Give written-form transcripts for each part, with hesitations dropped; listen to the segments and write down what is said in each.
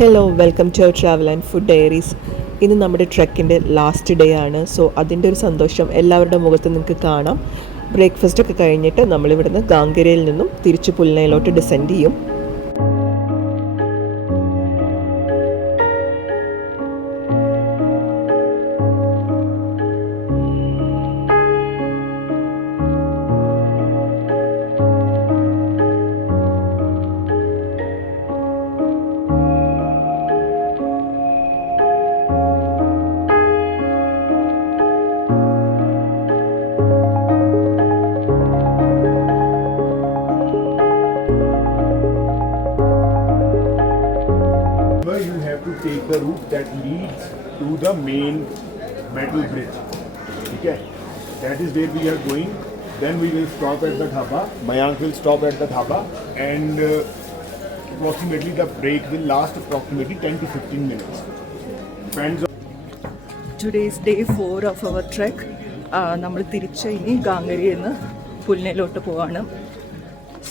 Hello welcome to travel and food diaries. ഇന്ന് നമ്മുടെ ട്രെക്കിൻ്റെ ലാസ്റ്റ് ഡേ ആണ്. സോ അതിൻ്റെ ഒരു സന്തോഷം എല്ലാവരുടെ മുഖത്ത് നിങ്ങൾക്ക് കാണാം. ബ്രേക്ക്ഫാസ്റ്റ് ഒക്കെ കഴിഞ്ഞിട്ട് നമ്മളിവിടുന്ന് ഗാംഗരയിൽ നിന്നും തിരിച്ച് പുൽനയിലോട്ട് ഡിസെൻഡ് ചെയ്യും. You have to take the route that leads to the main metal bridge. Okay, that is where we are going. Then we will stop at the dhaba. Mayank will stop at the dhaba, and approximately the break will last approximately 10 to 15 minutes. Depends on. Today is day 4 of our trek. നമ്മൾ തിരിച്ച് ഇനി ഗാംഗരിയിൽ നിന്ന് പുൽനയിലോട്ട് പോവാണ്.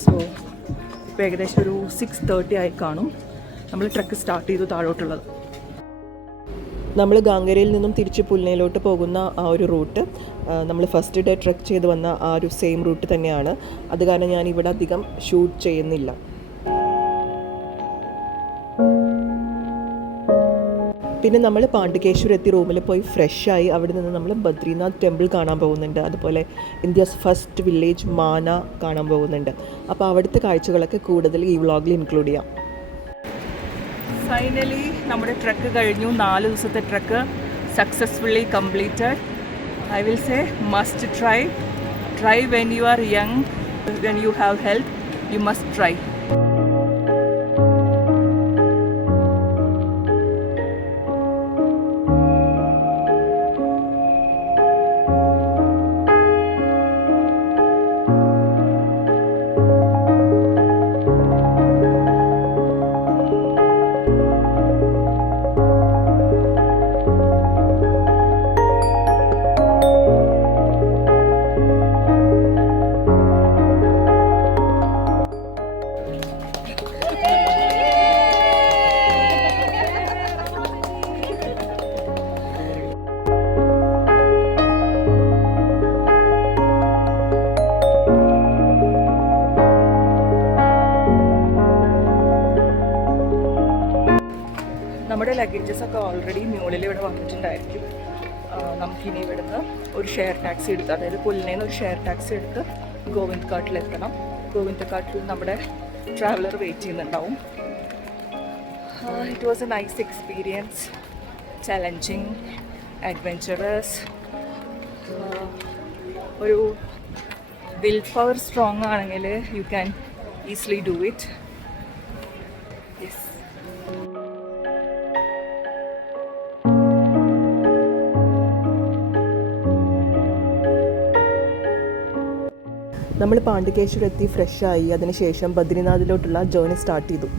So ഇപ്പോൾ ഏകദേശം ഒരു 6:30 ആയി കാണും നമ്മൾ ട്രെക്ക് സ്റ്റാർട്ട് ചെയ്തു താഴോട്ടുള്ളത്. നമ്മൾ ഗാംഗരയിൽ നിന്നും തിരിച്ച് പുൽനയിലോട്ട് പോകുന്ന ആ ഒരു റൂട്ട് നമ്മൾ ഫസ്റ്റ് ഡേ ട്രെക്ക് ചെയ്ത് വന്ന ആ ഒരു സെയിം റൂട്ട് തന്നെയാണ്. അത് കാരണം ഞാൻ ഇവിടെ അധികം ഷൂട്ട് ചെയ്യുന്നില്ല. പിന്നെ നമ്മൾ പാണ്ഡുകേശ്വർ എത്തി റൂമിൽ പോയി ഫ്രഷായി അവിടെ നിന്ന് നമ്മൾ ബദ്രിനാഥ് ടെമ്പിൾ കാണാൻ പോകുന്നുണ്ട്. അതുപോലെ ഇന്ത്യസ് ഫസ്റ്റ് വില്ലേജ് മാന കാണാൻ പോകുന്നുണ്ട്. അപ്പോൾ അവിടുത്തെ കാഴ്ചകളൊക്കെ കൂടുതൽ ഈ വ്ളോഗിൽ ഇൻക്ലൂഡ് ചെയ്യാം. ഫൈനലി നമ്മുടെ ട്രെക്ക് കഴിഞ്ഞു. 4 ദിവസത്തെ trek successfully completed. I will say must try when you are young, when you have health, you must try. നമ്മുടെ ലഗേജസ് ഒക്കെ ഓൾറെഡി മ്യൂളിൽ ഇവിടെ വന്നിട്ടുണ്ടായിരിക്കും. നമുക്കിനി ഇവിടുന്ന് ഒരു ഷെയർ ടാക്സി എടുത്ത്, അതായത് പുൽനയിൽ ഒരു ഷെയർ ടാക്സി എടുത്ത് ഗോവിന്ദ് ഘാട്ടിലെത്തണം. ഗോവിന്ദ് ഘാട്ടിൽ നമ്മുടെ ട്രാവലർ വെയിറ്റ് ചെയ്യുന്നുണ്ടാവും. It was A nice experience, challenging, adventurous. ഒരു വിൽ പവർ സ്ട്രോങ് ആണെങ്കിൽ you can easily do it. Yes. നമ്മൾ പാണ്ഡുകേശ്വർ എത്തി ഫ്രഷായി. അതിനുശേഷം ബദ്രിനാഥിലോട്ടുള്ള ജേർണി സ്റ്റാർട്ട് ചെയ്തു.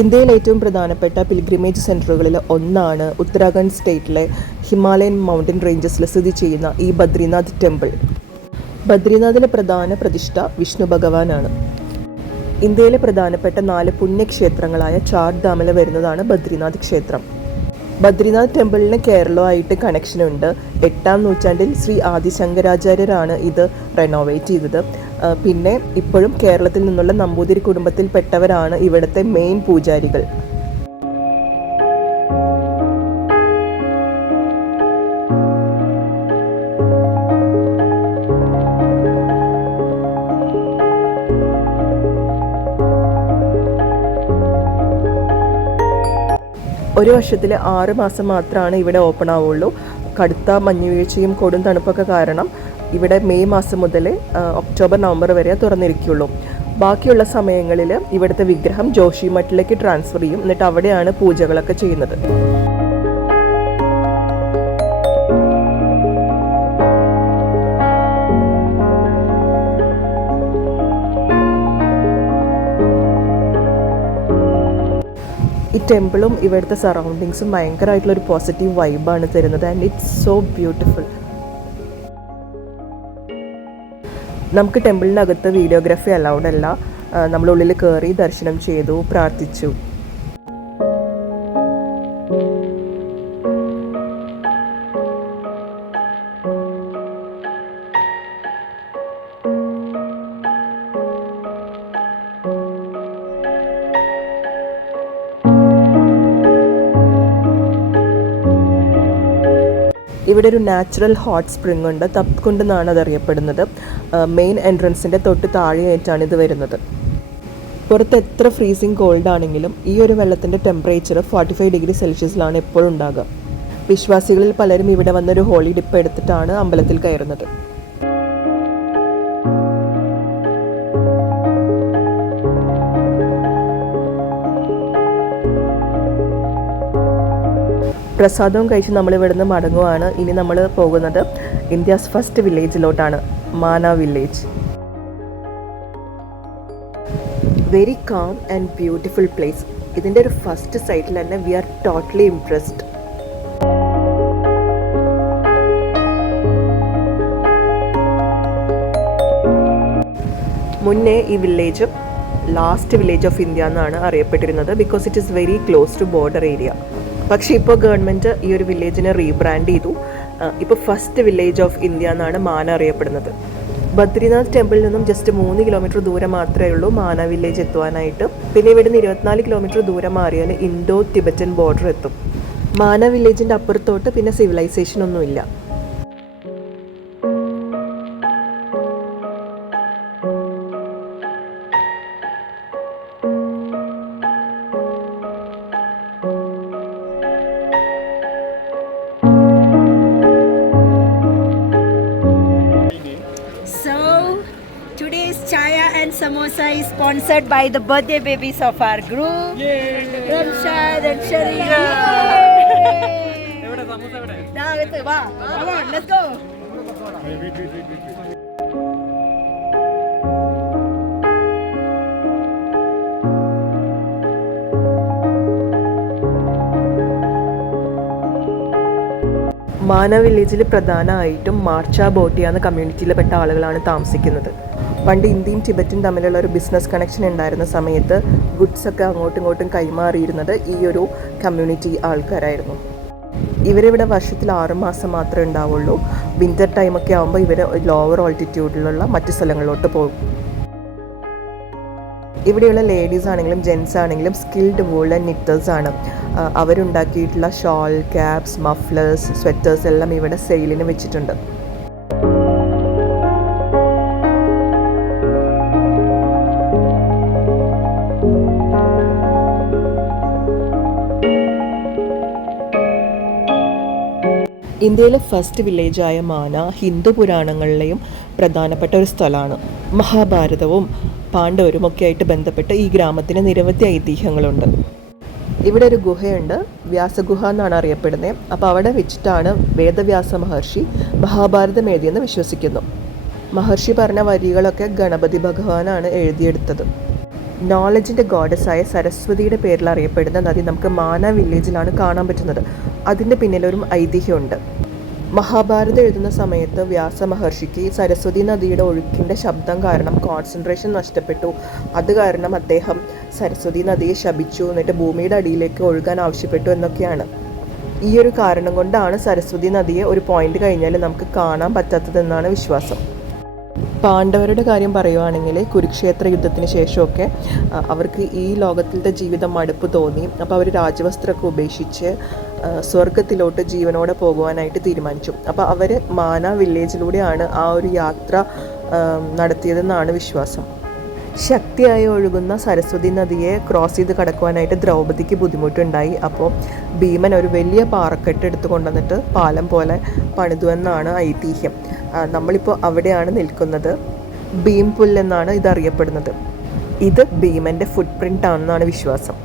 ഇന്ത്യയിലെ ഏറ്റവും പ്രധാനപ്പെട്ട പിൽഗ്രിമേജ് സെൻറ്ററുകളിൽ ഒന്നാണ് ഉത്തരാഖണ്ഡ് സ്റ്റേറ്റിലെ ഹിമാലയൻ മൗണ്ടൻ റേഞ്ചസിൽ സ്ഥിതി ചെയ്യുന്ന ഈ ബദ്രിനാഥ് ടെമ്പിൾ. ബദ്രിനാഥിലെ പ്രധാന പ്രതിഷ്ഠ വിഷ്ണു ഭഗവാനാണ്. ഇന്ത്യയിലെ പ്രധാനപ്പെട്ട 4 പുണ്യക്ഷേത്രങ്ങളായ ചാർധാമിൽ വരുന്നതാണ് ബദ്രിനാഥ് ക്ഷേത്രം. ബദ്രിനാഥ് ടെമ്പിളിന് കേരളമായിട്ട് കണക്ഷനുണ്ട്. 8ാം നൂറ്റാണ്ടിൽ ശ്രീ ആദിശങ്കരാചാര്യരാണ് ഇത് റെനോവേറ്റ് ചെയ്തത്. പിന്നെ ഇപ്പോഴും കേരളത്തിൽ നിന്നുള്ള നമ്പൂതിരി കുടുംബത്തിൽപ്പെട്ടവരാണ് ഇവിടുത്തെ മെയിൻ പൂജാരികൾ. ഒരു വർഷത്തിൽ 6 മാസം മാത്രമാണ് ഇവിടെ ഓപ്പൺ ആവുള്ളൂ. കടുത്ത മഞ്ഞുവീഴ്ചയും കൊടും തണുപ്പൊക്കെ കാരണം ഇവിടെ മെയ് മാസം മുതൽ ഒക്ടോബർ നവംബർ വരെ തുറന്നിരിക്കുള്ളൂ. ബാക്കിയുള്ള സമയങ്ങളിൽ ഇവിടുത്തെ വിഗ്രഹം ജോഷിമഠിലേക്ക് ട്രാൻസ്ഫർ ചെയ്യും. എന്നിട്ട് അവിടെയാണ് പൂജകളൊക്കെ ചെയ്യുന്നത്. ഈ ടെമ്പിളും ഇവിടുത്തെ സറൗണ്ടിങ്സും ഭയങ്കരമായിട്ടുള്ളൊരു പോസിറ്റീവ് വൈബാണ് തരുന്നത്. And it's so beautiful. നമുക്ക് ടെമ്പിളിനകത്ത് വീഡിയോഗ്രാഫി അലൗഡ് അല്ല. നമ്മളുള്ളിൽ കയറി ദർശനം ചെയ്തു, പ്രാർത്ഥിച്ചു. ഇവിടെ ഒരു നാച്ചുറൽ ഹോട്ട് സ്പ്രിംഗ് ഉണ്ട്. തപ്കുണ്ട് എന്നാണ് അതറിയപ്പെടുന്നത്. മെയിൻ എൻട്രൻസിൻ്റെ തൊട്ട് താഴെയായിട്ടാണ് ഇത് വരുന്നത്. പുറത്ത് എത്ര ഫ്രീസിങ് കോൾഡ് ആണെങ്കിലും ഈ ഒരു വെള്ളത്തിൻ്റെ ടെമ്പറേച്ചർ 45 ഡിഗ്രി സെൽഷ്യസിലാണ് എപ്പോഴും ഉണ്ടാകുക. വിശ്വാസികളിൽ പലരും ഇവിടെ വന്നൊരു ഹോളി ഡിപ്പ് എടുത്തിട്ടാണ് അമ്പലത്തിൽ കയറുന്നത്. പ്രസാദവും കഴിച്ച് നമ്മൾ ഇവിടുന്ന് മടങ്ങുവാണ്. ഇനി നമ്മൾ പോകുന്നത് ഇന്ത്യാസ് ഫസ്റ്റ് വില്ലേജിലോട്ടാണ്, മാന village. Very calm and beautiful place. ഇതിൻ്റെ ഒരു ഫസ്റ്റ് സൈറ്റിൽ തന്നെ വി ആർ ടോട്ടലി ഇംപ്രസ്ഡ്. മുന്നേ ഈ village last village of India എന്നാണ് അറിയപ്പെട്ടിരുന്നത്. Because it is very close to border area. പക്ഷേ ഇപ്പോൾ ഗവൺമെൻറ് ഈ ഒരു വില്ലേജിനെ റീബ്രാൻഡ് ചെയ്തു. ഇപ്പോൾ ഫസ്റ്റ് വില്ലേജ് ഓഫ് ഇന്ത്യ എന്നാണ് മാന അറിയപ്പെടുന്നത്. ബദ്രിനാഥ് ടെമ്പിളിൽ നിന്നും ജസ്റ്റ് 3 കിലോമീറ്റർ ദൂരം മാത്രമേ ഉള്ളൂ മാന വില്ലേജ് എത്തുവാനായിട്ട്. പിന്നെ ഇവിടുന്ന് 24 കിലോമീറ്റർ ദൂരം മാറിയാൽ ഇൻഡോ ടിബറ്റൻ ബോർഡർ എത്തും. മാന വില്ലേജിൻ്റെ അപ്പുറത്തോട്ട് പിന്നെ സിവിലൈസേഷൻ ഒന്നുമില്ല. Samosa is sponsored by the birthday babies of our group. Ramshad and Sharif. Come on, let's go. മാന വില്ലേജിൽ പ്രധാനമായിട്ടും മാർച്ച ബോട്ടിയ എന്ന കമ്മ്യൂണിറ്റിയിൽപ്പെട്ട ആളുകളാണ് താമസിക്കുന്നത്. പണ്ട് ഇന്ത്യയും ടിബറ്റും തമ്മിലുള്ള ഒരു ബിസിനസ് കണക്ഷൻ ഉണ്ടായിരുന്ന സമയത്ത് ഗുഡ്സൊക്കെ അങ്ങോട്ടും ഇങ്ങോട്ടും കൈമാറിയിരുന്നത് ഈ ഒരു കമ്മ്യൂണിറ്റി ആൾക്കാരായിരുന്നു. ഇവരിവിടെ വർഷത്തിൽ 6 മാസം മാത്രമേ ഉണ്ടാവുള്ളൂ. വിൻ്റർ ടൈമൊക്കെ ആകുമ്പോൾ ഇവർ ലോവർ ഓൾട്ടിറ്റ്യൂഡിലുള്ള മറ്റു സ്ഥലങ്ങളിലോട്ട് പോകും. ഇവിടെയുള്ള ലേഡീസ് ആണെങ്കിലും ജെൻസ് ആണെങ്കിലും സ്കിൽഡ് വൂളൻ നിറ്റേഴ്സ് ആണ്. അവരുണ്ടാക്കിയിട്ടുള്ള ഷോൾ, ക്യാപ്സ്, മഫ്ലേഴ്സ്, സ്വെറ്റേഴ്സ് എല്ലാം ഇവിടെ സെയിലിന് വെച്ചിട്ടുണ്ട്. ഇന്ത്യയിലെ ഫസ്റ്റ് വില്ലേജായ മാന ഹിന്ദു പുരാണങ്ങളിലെയും പ്രധാനപ്പെട്ട ഒരു സ്ഥലമാണ്. മഹാഭാരതവും പാണ്ഡവരും ഒക്കെ ആയിട്ട് ബന്ധപ്പെട്ട് ഈ ഗ്രാമത്തിന് നിരവധി ഐതിഹ്യങ്ങളുണ്ട്. ഇവിടെ ഒരു ഗുഹയുണ്ട്, വ്യാസഗുഹ എന്നാണ് അറിയപ്പെടുന്നത്. അപ്പോൾ അവിടെ വെച്ചിട്ടാണ് വേദവ്യാസ മഹർഷി മഹാഭാരതം എഴുതിയെന്ന് വിശ്വസിക്കുന്നു. മഹർഷി പറഞ്ഞ വരികളൊക്കെ ഗണപതി ഭഗവാനാണ് എഴുതിയെടുത്തത്. നോളജിൻ്റെ ഗോഡസായ സരസ്വതിയുടെ പേരിൽ അറിയപ്പെടുന്ന നദി നമുക്ക് മാന വില്ലേജിലാണ് കാണാൻ പറ്റുന്നത്. അതിൻ്റെ പിന്നിലൊരു ഐതിഹ്യമുണ്ട്. മഹാഭാരതം എഴുതുന്ന സമയത്ത് വ്യാസ മഹർഷിക്ക് സരസ്വതി നദിയുടെ ഒഴുക്കിൻ്റെ ശബ്ദം കാരണം കോൺസെൻട്രേഷൻ നഷ്ടപ്പെട്ടു. അത് കാരണം അദ്ദേഹം സരസ്വതി നദിയെ ശപിച്ചു, എന്നിട്ട് ഭൂമിയുടെ അടിയിലേക്ക് ഒഴുകാൻ ആവശ്യപ്പെട്ടു എന്നൊക്കെയാണ്. ഈ ഒരു കാരണം കൊണ്ടാണ് സരസ്വതി നദിയെ ഒരു പോയിന്റ് കഴിഞ്ഞാൽ നമുക്ക് കാണാൻ പറ്റാത്തതെന്നാണ് വിശ്വാസം. പാണ്ഡവരുടെ കാര്യം പറയുവാണെങ്കിൽ കുരുക്ഷേത്ര യുദ്ധത്തിന് ശേഷമൊക്കെ അവർക്ക് ഈ ലോകത്തിലത്തെ ജീവിതം മടുപ്പ് തോന്നി. അപ്പോൾ അവർ രാജവസ്ത്രമൊക്കെ ഉപേക്ഷിച്ച് സ്വർഗത്തിലോട്ട് ജീവനോടെ പോകുവാനായിട്ട് തീരുമാനിച്ചു. അപ്പോൾ അവർ മാന വില്ലേജിലൂടെയാണ് ആ ഒരു യാത്ര നടത്തിയതെന്നാണ് വിശ്വാസം. ശക്തിയായി ഒഴുകുന്ന സരസ്വതി നദിയെ ക്രോസ് ചെയ്ത് കടക്കുവാനായിട്ട് ദ്രൗപദിക്ക് ബുദ്ധിമുട്ടുണ്ടായി. അപ്പോൾ ഭീമൻ ഒരു വലിയ പാറക്കെട്ട് എടുത്തു കൊണ്ടുവന്നിട്ട് പാലം പോലെ പണിതു എന്നാണ് ഐതിഹ്യം. നമ്മളിപ്പോൾ അവിടെയാണ് നിൽക്കുന്നത്. ഭീംപുൽ എന്നാണ് ഇതറിയപ്പെടുന്നത്. ഇത് ഭീമൻ്റെ ഫുട് പ്രിൻ്റ് ആണെന്നാണ് വിശ്വാസം.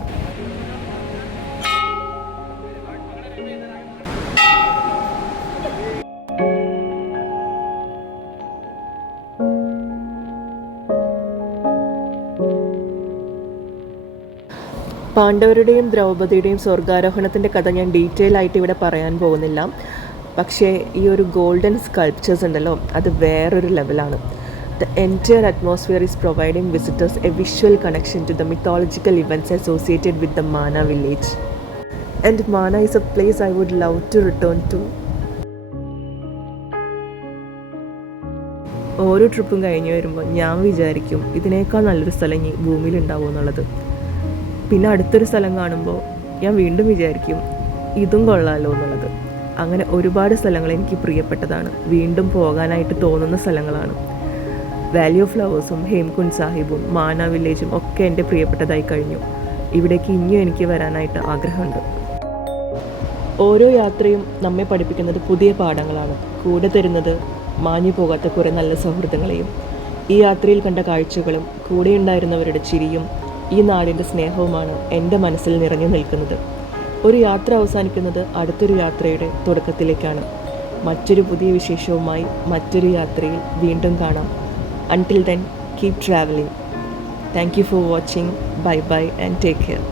പാണ്ഡവരുടെയും ദ്രൗപദിയുടെയും സ്വർഗാരോഹണത്തിൻ്റെ കഥ ഞാൻ ഡീറ്റെയിൽ ആയിട്ട് ഇവിടെ പറയാൻ പോകുന്നില്ല. പക്ഷേ ഈ ഒരു ഗോൾഡൻ സ്കൾപ്ചേഴ്സ് ഉണ്ടല്ലോ, അത് വേറൊരു ലെവലാണ്. The entire atmosphere is providing visitors a visual connection to the mythological events associated with the Mana village. And Mana is a place I would love to return to. ഓരോ ട്രിപ്പും കഴിഞ്ഞ് വരുമ്പോൾ ഞാൻ വിചാരിക്കും ഇതിനേക്കാൾ നല്ലൊരു സ്ഥലം ഇനി ഭൂമിയിലുണ്ടാവും എന്നുള്ളത്. പിന്നെ അടുത്തൊരു സ്ഥലം കാണുമ്പോൾ ഞാൻ വീണ്ടും വിചാരിക്കും ഇതും കൊള്ളാമല്ലോ എന്നുള്ളത്. അങ്ങനെ ഒരുപാട് സ്ഥലങ്ങൾ എനിക്ക് പ്രിയപ്പെട്ടതാണ്, വീണ്ടും പോകാനായിട്ട് തോന്നുന്ന സ്ഥലങ്ങളാണ്. വാലി ഓഫ് ഫ്ലവേഴ്സും ഹേംകുണ്ട് സാഹിബും മാന വില്ലേജും ഒക്കെ എൻ്റെ പ്രിയപ്പെട്ടതായി കഴിഞ്ഞു. ഇവിടേക്ക് ഇനിയും എനിക്ക് വരാനായിട്ട് ആഗ്രഹമുണ്ട്. ഓരോ യാത്രയും നമ്മെ പഠിപ്പിക്കുന്നത് പുതിയ പാഠങ്ങളാണ്, കൂടെ തരുന്നത് മാഞ്ഞു പോകാത്ത കുറേ നല്ല സൗഹൃദങ്ങളെയും. ഈ യാത്രയിൽ കണ്ട കാഴ്ചകളും കൂടെയുണ്ടായിരുന്നവരുടെ ചിരിയും ഈ നാടിൻ്റെ സ്നേഹവുമാണ് എൻ്റെ മനസ്സിൽ നിറഞ്ഞു നിൽക്കുന്നത്. ഒരു യാത്ര അവസാനിക്കുന്നത് അടുത്തൊരു യാത്രയുടെ തുടക്കത്തിലേക്കാണ്. മറ്റൊരു പുതിയ വിശേഷവുമായി മറ്റൊരു യാത്രയിൽ വീണ്ടും കാണാം. Until then, keep traveling. Thank you for watching. Bye bye and take care.